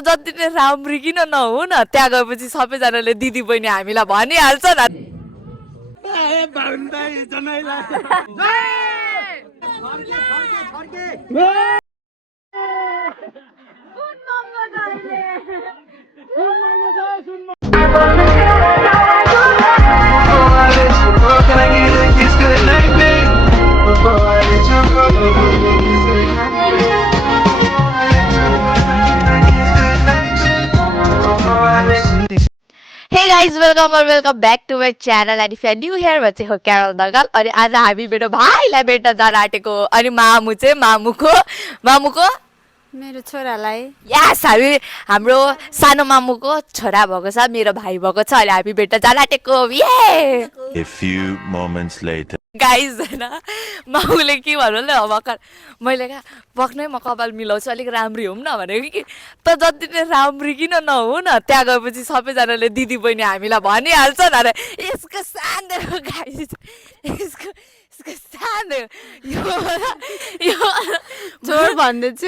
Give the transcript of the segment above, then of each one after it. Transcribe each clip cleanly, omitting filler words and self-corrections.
जति नै राम्री किन नहुँ न, त्यहाँ गएपछि सबैजनाले दिदी बहिनी हामीलाई भनिहाल्छ न। Hey guys, welcome back to my channel. And if you are new here, मैं हो Carol दगल और आज हामी मेरो भाइलाई भेट्न जान आँटेको अनि मामुको मेरो छोरालाई यस हाम्रो सानो मामुको छोरा भएको छ, मेरो भाइ भएको छ, अनि हामी भेट्न जान आँटेको। A few moments later. Guys हैन मामुले के भन्नु ल भर्खर मैले क्या पक्नै म कपाल मिलाउँछु अलिक राम्री हुँ न भनेको कि त जति नै राम्री किन नहुँ न, त्यहाँ गएपछि सबैजनाले दिदी बहिनी हामीलाई भनिहाल्छ न अरे यसको सानो गाइज यसको सानो यो छोड भन्दै छु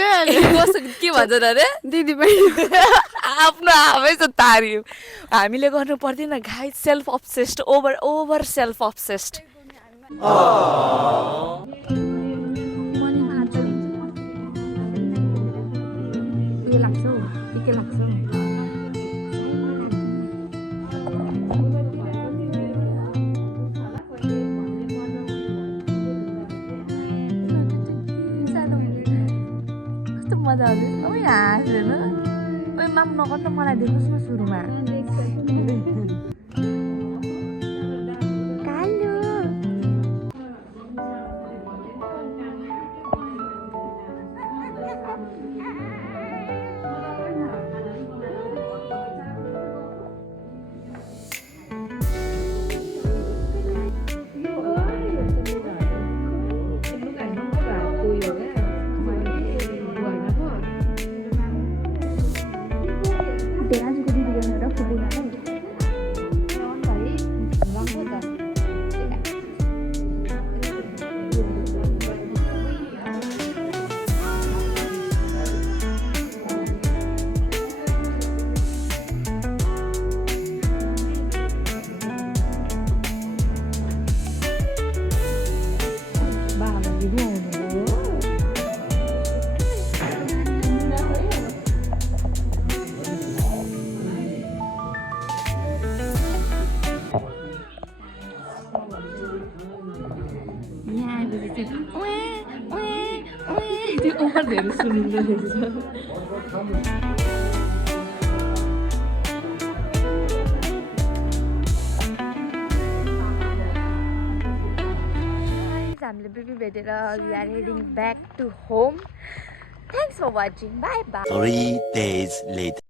के भन्छ अरे दिदी बहिनी आफ्नो आफै छ तारिफ हामीले गर्नु पर्दैन guys. Self obsessed over self obsessed. मजा आउँछ ओ हाँस हेर्नु ओ माम नगर्नु मलाई देखोस् न सुरुमा हामीले बेबी भेटेर we are heading back to home. Thanks for watching. Bye bye. 3 days later.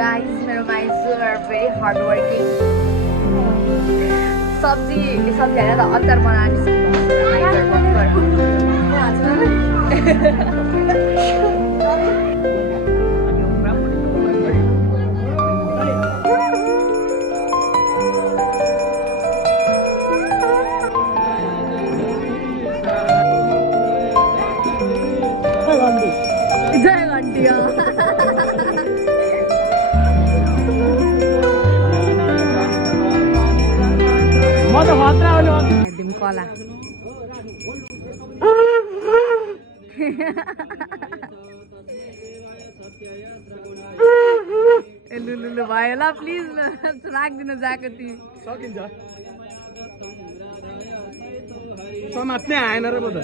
Guys, मेरो माइजू are very hardworking. सब्जी हैन त अचार बनाउन जय घन्टिया म त खतरा हो नि कला ए लुलु भयो ल प्लिज राख्दिन जाकती सकिन्छ समात्नै आएन र म त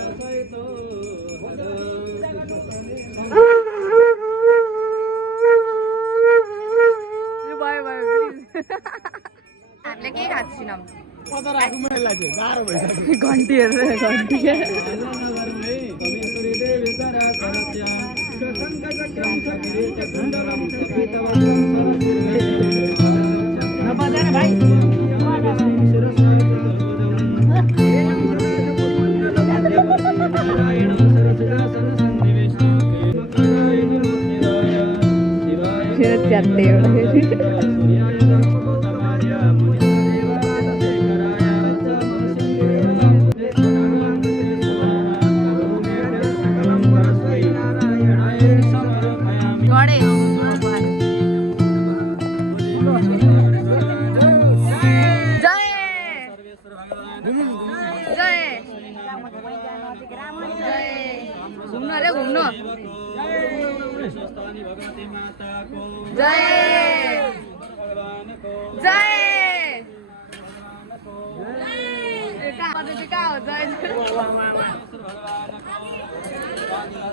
भयो प्लिज हामीले के खाएको छैनौँ घन्टी हेरेर घन्टी जाते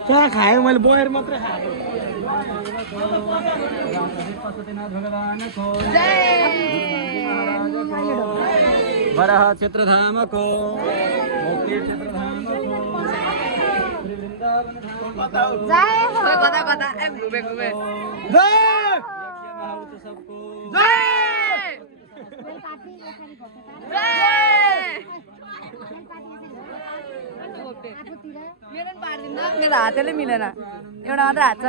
कहाँ खायो मैले बोएर मात्रै खाएको वराह क्षेत्रधामको मुक्ति क्षेत्रधामको श्री वृन्दावन मेरो हातले मिलेन एउटा मात्र हात छ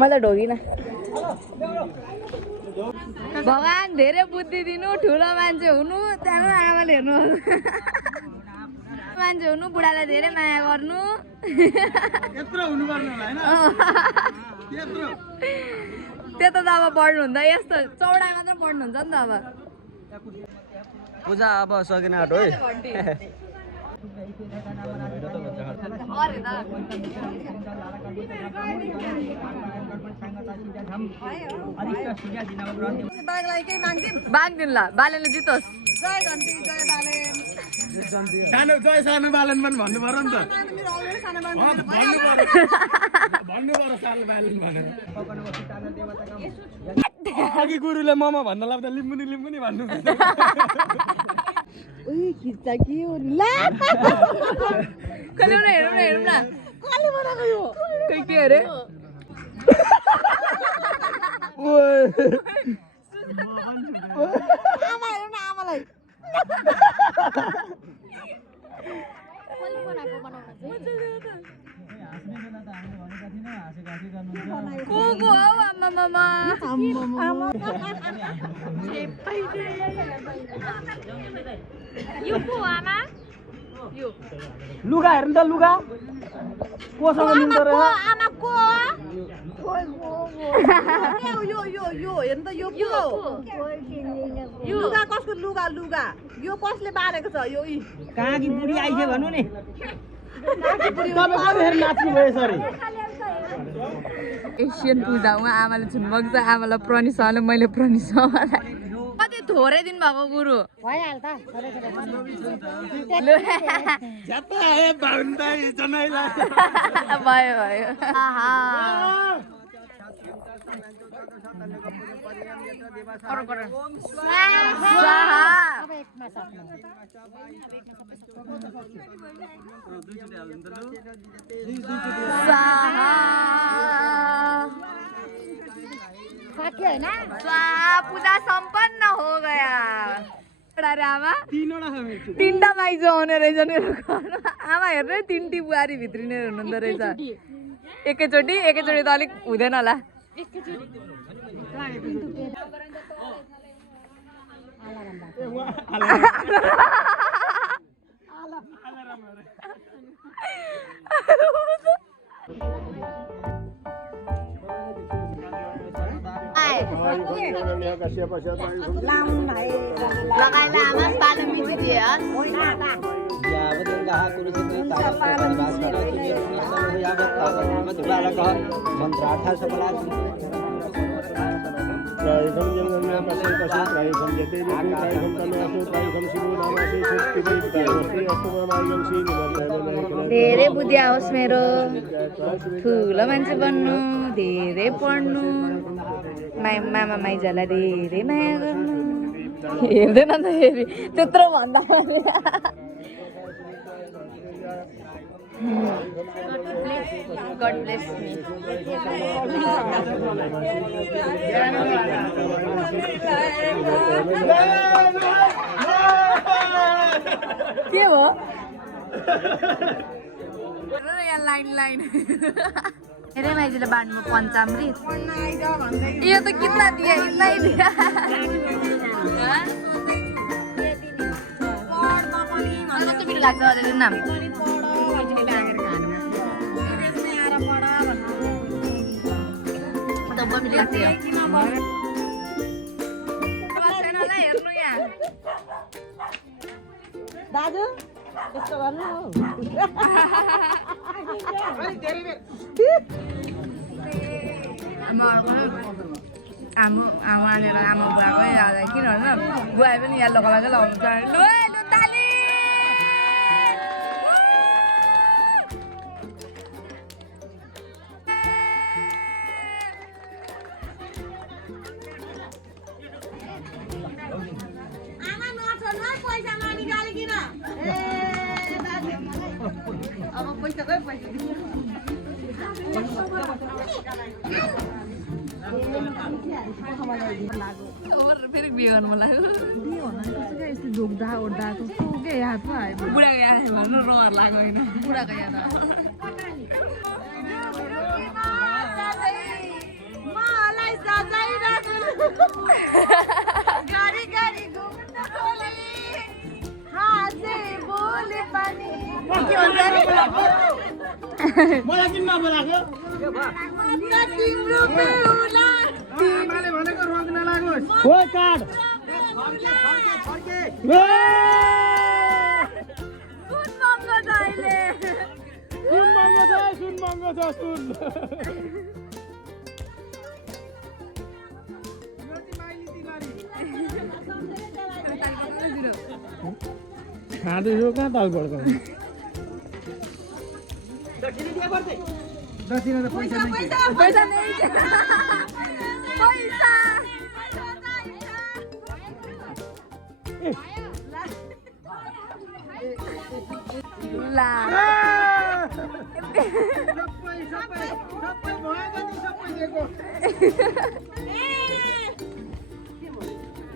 मलाई ढोगिन भगवान धेरै बुद्धि दिनु ठुलो मान्छे हुनु त्यहाँबाट आमाले हेर्नु मान्छे हुनु बुढालाई धेरै माया गर्नु त्यो त अब पढ्नु हुन्छ यस्तो चौडाइ मात्र पढ्नु हुन्छ नि त अब पूजा अब सकिन आँट्यो है बाँधिदिनु ल बालेनले जितोस् सानो जय सानो बालन पनि भन्नु पर्यो नि त भन्नु पर्यो सानो बालन भनेर अघि गुरुले ममा भन्न लाग्दा लिम्बुनी लिम्बुनी भन्नु हेरौँ न के अरे लुगा हेर्नु त लुगा कोसँग मिल्दो रहेछ लुगा कसको लुगा लुगा यो कसले बारेको छ यो कहाँ कि बुढी आइसक्यो भन्नु नि नाच्नु भयो सरी एसियन पूजा उहाँ आमाले झुन्बक छ आमालाई प्रनिसाले मैले प्रनिसालाई कति थोरै दिन भएको गुरु भयो भयो पूजा सम्पन्न हो गया आमा तीनटा माइज आउने रहेछ आमा हेर्नु तीनटी बुहारी भित्रिने हुनुहुँदो रहेछ एकैचोटि त अलिक हुँदैन होला धेरै बुद्धि आओस् मेरो ठुलो मान्छे बन्नु धेरै पढ्नु मामा माइजलाई धेरै माया गर्नु हेर्दैन त हेरि त्यत्रो भन्दा God bless me. के हो लाइन धेरै माइजले बाँड्नु पञ्चामृत यो त कितना दिया इतना ही दिया कस्तो पिरो लाग्छ अझै नाम मम्मीले गाँच्यो छैनलाई हेर्नु यहाँ दाजु यस्तो गर्नु आमा आमाले आमा बुवाकै याद किन बुवा पनि यल्लो कलरकै लगाउनु पर्छ लु लु ताली आमा नछोड्नु है पैसा ननिकालिकन ए दाजु अब पैसा गयो पैसा फेरि बिहे गर्नु मन लाग्यो बिहे हुन कस्तो क्या यस्तो झोक्दा ओर्दा कस्तो के याद पो आयो बुढाको याद भन्नु रहर लाग्यो होइन बुढाको याद मलाई सजाइराख्नु गाडी गाडी घुम्न खोली हाँसे बोले पनि के हुन्छ मलाई किन नबोलाको तिम्रो बेहुला आमाले भनेको रोग नलागोस् हो काट सुन मङ्गो दाइले सुन महँगो छ सुन खाँदैछु कहाँ ताल पड्काउने दक्षिणा त पैसा नै पैसा नै पैसा ला सबै भयो नि सबै दिएको